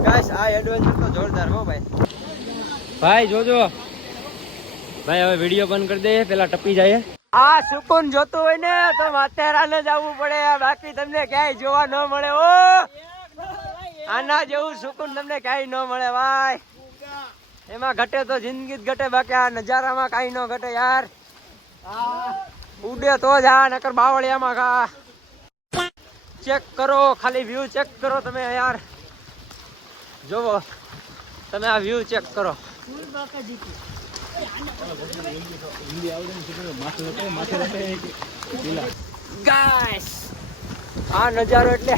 Guys આ adventure તો જોરદાર હો ભાઈ જોજો ભાઈ હવે વિડિયો બંધ કરી દે પેલા ટપી જાય આ સુકૂન જોતું હોય ને તો માથેરાને જ આવવું પડે બાકી તમને ક્યાંય જોવા ન મળે ઓ આના જેવું સુકૂન તમને ક્યાંય ન મળે ભાઈ એમાં ઘટે તો જિંદગી જ ઘટે બાકી આ નજારામાં કાંઈ ન ઘટે યાર ઉડે તો જ આ નકર બાવળિયામાં કા ચેક કરો ખાલી વ્યૂ ચેક કરો તમે યાર જોવો તમે આ વ્યૂ ચેક કરો ગાઈસ આ નજારો એટલે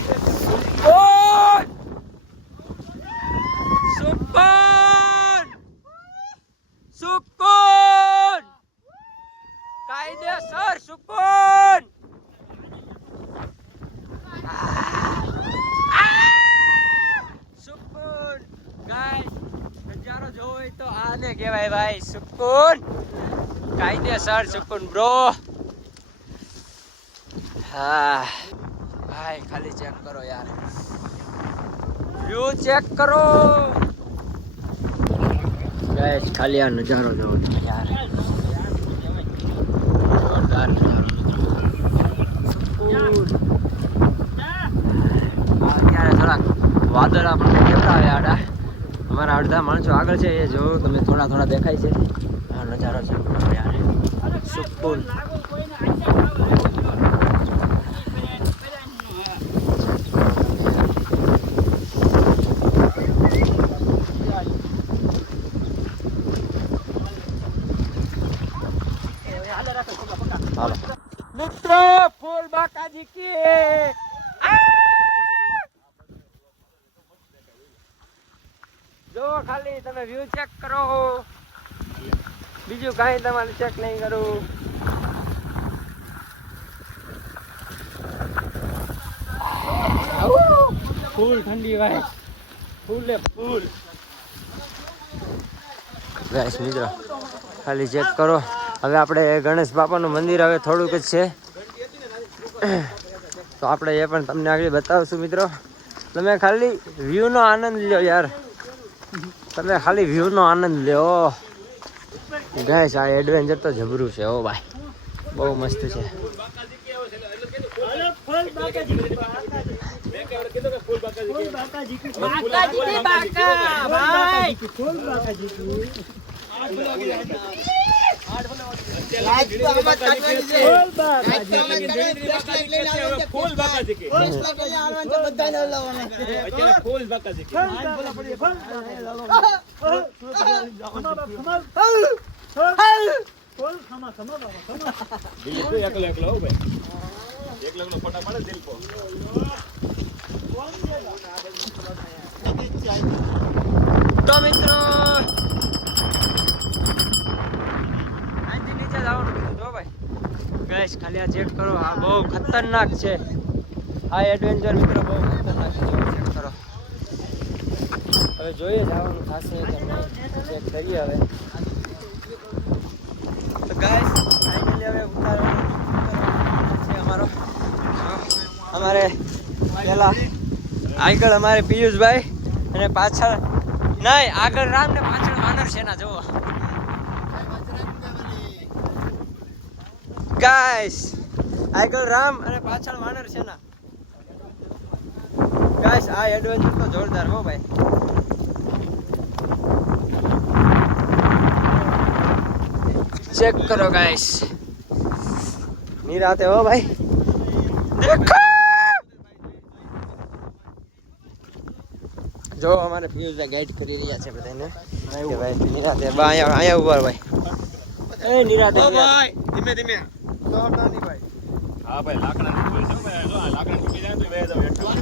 સુકૂન સુકૂન કાયદેસર સુકૂન સુકૂન ગાઈસ નજારો જોઈ તો આને કહેવાય ભાઈ સુકૂન કાયદેસર સુકૂન બ્રો હા ભાઈ ખાલી ચેક કરો યાર વ્યૂ ચેક કરો ગાઈસ ખાલી આ નજારો જોવો યાર જોરદાર નજારો અત્યારે થોડાક વાદળા પણ કેવડા આવે આડા અમારા અડધા માણસો આગળ છે એ જો તમે થોડા દેખાય છે આ નજારો છે યાર સુકૂન મિત્રો ફૂલ બાકાજી કી જો ખાલી તમે વ્યૂ ચેક કરો બીજું કાંઈ તમારે ચેક નહીં કરું ફૂલ ઠંડી ભાઈ ફૂલ ગાઈસ મિત્રો ખાલી ચેક કરો હવે આપણે ગણેશ બાપાનું મંદિર હવે થોડુંક જ છે તો આપણે એ પણ તમને આગળ બતાવશું મિત્રો તમે ખાલી વ્યૂનો આનંદ લ્યો યાર તમે ખાલી વ્યૂનો આનંદ લ્યો ગાઈસ આ એડવેન્ચર તો જબરું છે ઓ ભાઈ બહુ મસ્ત છે તો મિત્રો નીચે જવાનું કીધું જો ભાઈ ગેસ ખાલી આ ચેક કરો આ બહુ ખતરનાક છે આ એડવેન્ચર મિત્રો બહુ ખતરનાક છે ચેક કરો હવે જોઈએ જવાનું થશે કે ચેક કરીએ હવે તો ગાઈસ ફાઇનલી હવે ઉતારવાનું છે અમારે પેલા આગળ અમારે પિયુષભાઈ અને પાછળ નહીં આગળ રામ ને પાછળ વાનર સેના જોવો ગાઈસ આગળ રામ અને પાછળ વાનર સેના ગાઈસ આ એડવેન્ચર તો જોરદાર હો ભાઈ ચેક કરો ગાઈસ નિરાતે હો ભાઈ દેખો જો અમારે પિયુષભાઈ ગાઈડ કરી રહ્યા છે બધાને કે ભાઈ નિરાતે અહીંયા ઉભા ભાઈ એ નિરાતે ભાઈ ધીમે ધીમે દોડવાની ભાઈ હા ભાઈ લાકડા કોઈ છે ભાઈ જો લાકડા તૂટી જાય તો વે જાવ એટલું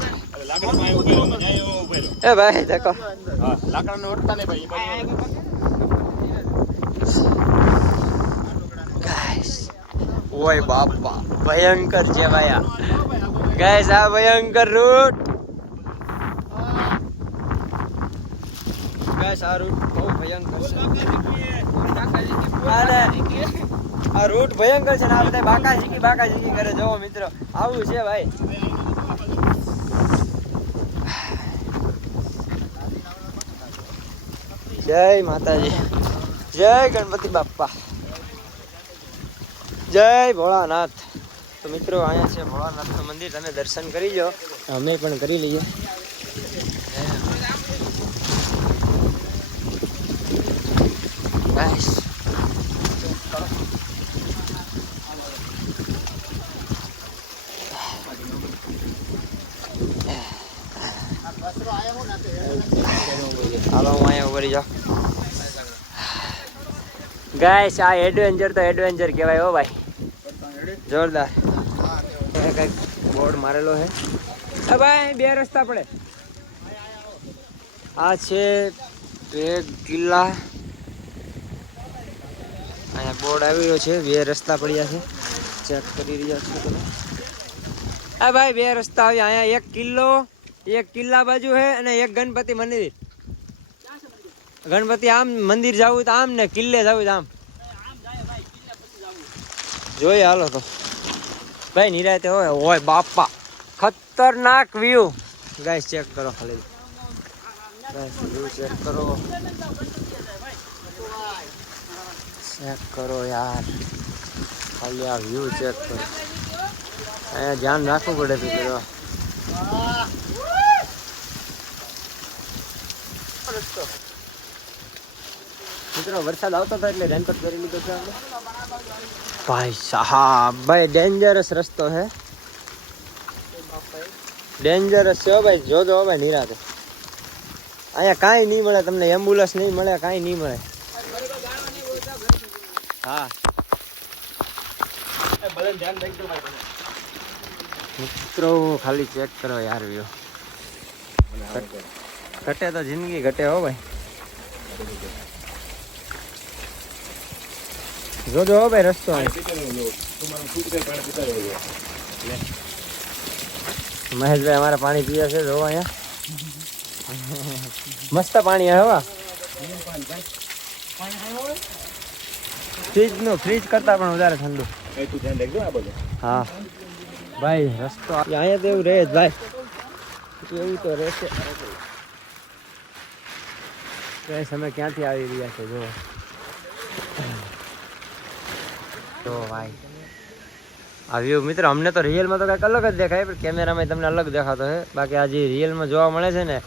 લાકડા માં ઉભેલો મજાય ઉભેલો એ ભાઈ દેખો હા લાકડા ને ઓટતા ને ભાઈ ગાઈસ ઓય બાપા ભયંકર છે ભાઈ ગાઈસ આ ભયંકર રૂટ ગાઈસ આ રૂટ બહુ ભયંકર છે આ રૂટ ભયંકર છે ને આ બધા બાકા ઝીકી કરે. જોવો મિત્રો આવું છે ભાઈ. જય માતાજી, જય ગણપતિ બાપ્પા, જય ભોળાનાથ. તો મિત્રો અહીંયા છે ભોળાનાથનું મંદિર, તમે દર્શન કરી જાઓ, અમે પણ કરી લઈએ. બસ હાલો હું અહીંયા ઉભરી જાઉં. ગાઈસ આ એડવેન્ચર તો એડવેન્ચર કહેવાય હો ભાઈ, જોરદાર. કંઈક બોર્ડ મારેલો છે. ભાઈ બે રસ્તા પડે. આ છે એક કિલ્લા, અહીંયા બોર્ડ આવ્યો છે. બે રસ્તા પડ્યા છે, ચેક કરી રહ્યા છો તમે. હા ભાઈ બે રસ્તા આવ્યા. અહીંયા એક કિલ્લો, એક કિલ્લા બાજુ છે અને એક ગણપતિ મંદિર. ગણપતિ આમ મંદિર જવું તો આમ ને કિલ્લે જવું તો આમ. જોઈએ હાલો તો ભાઈ નિરાતે હોય બાપા. ખતરનાક વ્યૂ ગાઈસ, ચેક કરો ખાલી. ગાઈસ વ્યૂ ચેક કરો, ચેક કરો યાર, ખાલી આ વ્યૂ ચેક કરો. અહીંયા ધ્યાન રાખવું પડે તો કરવા. મિત્રો વરસાદ આવતો હતો એટલે રેનકોટ કરી લીધો છે આપણે. ભાઈ સાહેબ ભાઈ ડેન્જરસ રસ્તો છે, ડેન્જરસ છે ભાઈ. જોજો ભાઈ નિરાતે. અહીંયા કાંઈ નહીં મળે તમને, એમ્બ્યુલન્સ નહીં મળે, કાંઈ નહીં મળે. હા મિત્રો ખાલી ચેક કરો યાર વ્યૂ. ઘટે તો જિંદગી ઘટે હો ભાઈ. જોજો હો ભાઈ રસ્તો. મહેશભાઈ અમારે પાણી પીએ છે, જો અહીંયા મસ્ત પાણી હવા. ફ્રીજ કરતા પણ વધારે ઠંડુ. હા ભાઈ રસ્તો અહીંયા તો એવું રહે જ ભાઈ, એવું તો રહેશે. અમે ક્યાંથી આવી રહ્યા છે જો તો ભાઈ આ વ્યૂ. મિત્રો અમને તો રિયલમાં તો કંઈક અલગ જ દેખાય, પણ કેમેરામાં તમને અલગ દેખાતો છે. બાકી આ જે રિયલમાં જોવા મળે છે ને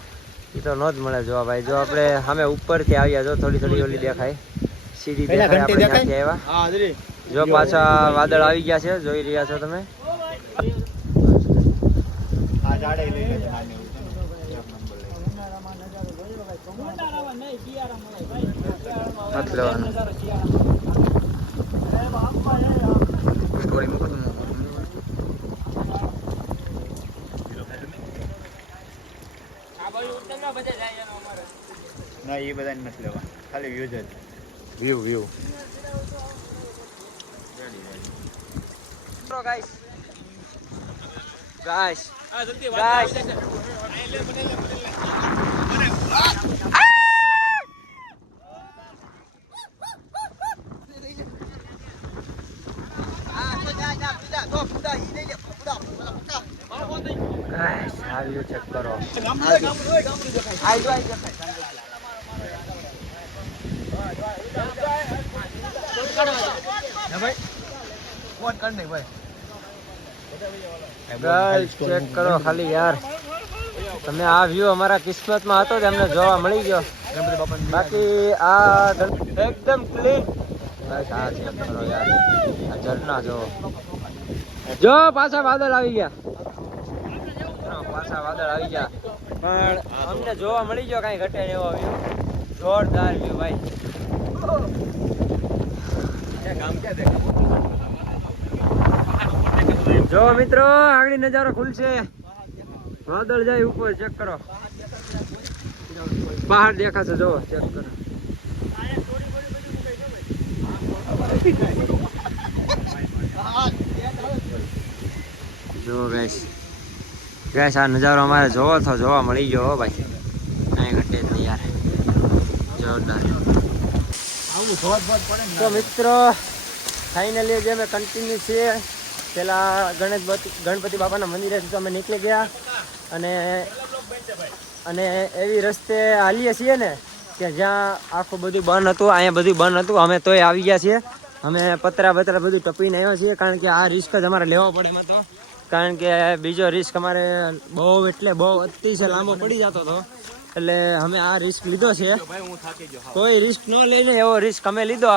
એ તો ન જ મળે જોવા ભાઈ. જો આપણે સામે ઉપરથી આવ્યા, જો થોડી થોડી ઓલી દેખાય સીડી દેખાય આપણે ત્યાંથી આવ્યા. જો પાછા વાદળ આવી ગયા છે, જોઈ રહ્યા છો તમે. ના એ બધા નથી લેવા, ખાલી વ્યૂ જ. વ્યૂ ગાઈસ ગાઈસ ગાઈસ આવ્યું ચેક કરો. ચેક કરો ખાલી યાર તમે. આ વ્યૂ અમારા કિસ્મતમાં હતો, અમને જોવા મળી ગયો. બાકી આ એકદમ ક્લીન. આ ચેક કરો યાર, આ ઝરણા જો પાછા વાદળ આવી ગયા. પાછા વાદળ આવી ગયા પણ અમને જોવા મળી ગયો કઈ ઘટે ને એવો વ્યૂ. જોરદાર વ્યૂ ભાઈ. જો મિત્રો આગળ નજારો ખુલશે, વાદળ જાય ઉપર. ચેક કરો બહાર દેખાશે, જો ચેક કરો. જો ગાઈસ ગાઈસ આ નજારો અમારે જોવા મળી ગયો ભાઈ. કાંઈ ઘટે જ નહીં યાર, જોરદાર. તો મિત્રો ફાઇનલી જે અમે કન્ટિન્યુ છીએ પેલા ગણપતિ બાપાના મંદિરેથી તો અમે નીકળી ગયા અને એવી રસ્તે હાલીએ છીએ ને કે જ્યાં આખું બધું બંધ હતું, અહીંયા બધું બંધ હતું. અમે તોય આવી ગયા છીએ. અમે પતરા બધું ટપીને આવ્યા છીએ, કારણ કે આ રિસ્ક જ અમારે લેવો પડે એમાં તો, કારણ કે બીજો રિસ્ક અમારે બહુ અતિશય લાંબો પડી જતો હતો. એટલે અમે આ રિસ્ક લીધો છે. કોઈ રિસ્ક ન લઈને એવો રિસ્ક અમે લીધો.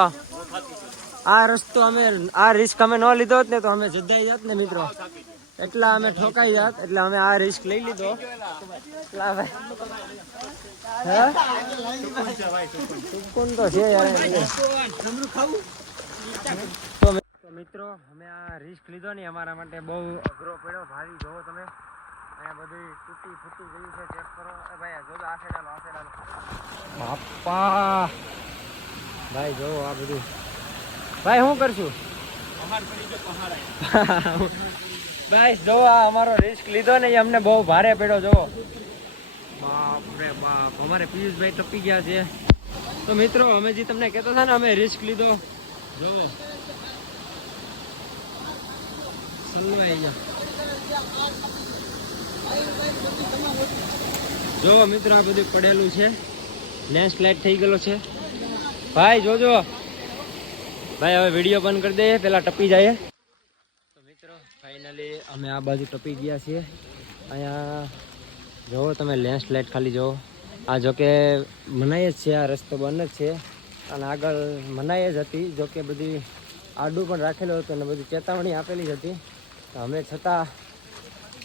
આ રિસ્ક અમે ન લીધો હોત ને તો અમે જુદાઈ જાત ને મિત્રો, એટલા અમે ઠોકાઈ જાત. એટલે અમે આ રિસ્ક લઈ લીધો. સુકૂન તો છે યાર. તો મિત્રો અમે આ રિસ્ક લીધો ને અમારા માટે બહુ અઘરો પડ્યો. ભાવી જોવો તમે, અહીંયા બધું તૂટી ફૂટી ગયું છે. ચેક કરો ભાઈ, જોજો આ સાઈડ આલો. બાપા ભાઈ જોવો આ બધું. ભાઈ શું કરશું ભાઈ? જોવો આ અમારો રિસ્ક લીધો ને એ અમને બહુ ભારે પડ્યો. જોવો બાપ રે બાપ, અમારે પિયુષભાઈ ટપી ગયા છે. તો મિત્રો અમે જે તમને કહેતો હતા ને અમે રિસ્ક લીધો, જોવો જો મિત્રો આ બધું પડેલું છે. લેન્ડસ્લાઇડ થઈ ગયેલો છે ભાઈ, જોજો ભાઈ. હવે વિડીયો બંધ કરી દઈએ, પેલા ટપી જાય. તો મિત્રો ફાઇનલી અમે આ બાજુ ટપી ગયા છીએ. અહીંયા જોવો તમે લેન્ડસ્લાઇડ ખાલી જોવો. આ જોકે મનાઈ જ છે, આ રસ્તો બંધ જ છે અને આગળ મનાઈ જ હતી. જોકે બધી આડું પણ રાખેલું હતું અને બધી ચેતવણી આપેલી જ હતી. તો અમે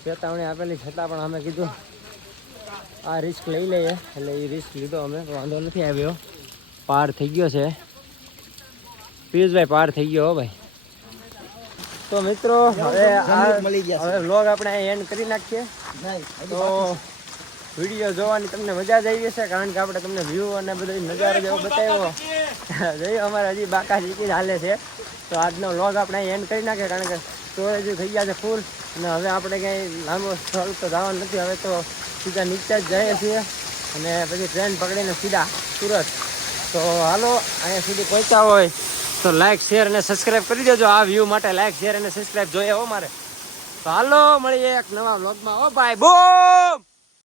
ચેતવણી આપેલી છતાં પણ અમે કીધું આ રિસ્ક લઈ લઈએ. એટલે એ રિસ્ક લીધો અમે, વાંધો નથી આવ્યો. પાર થઈ ગયો છે પિયુષભાઈ, પાર થઈ ગયો ભાઈ. તો મિત્રો હવે વ્લોગ આપણે એન્ડ કરી નાખીએ. તો વિડીયો જોવાની તમને મજા જ આવી હશે, કારણ કે આપણે તમને વ્યૂ અને બધો નજારો જેવો બતાવ્યો. જોયું અમારે હજી બાકા જીતી જ હાલે છે. તો આજનો વ્લોગ આપણે એન્ડ કરી નાખીએ, કારણ કે સ્ટોરેજ થઈ ગયા છે ફૂલ. અને હવે આપણે કંઈ લાંબો સ્થળ તો જવાનું નથી. હવે તો સીધા નીચે જ જઈએ છીએ અને પછી ટ્રેન પકડીને સીધા સુરત. તો હાલો, અહીંયા સુધી પહોંચ્યા હોય તો લાઈક શેર અને સબસ્ક્રાઈબ કરી દેજો. આ વ્યૂ માટે લાઈક શેર અને સબસ્ક્રાઈબ જોઈએ હો મારે. તો હાલો મળીએ એક નવા વ્લોગમાં. ઓ ભાઈ બૂમ.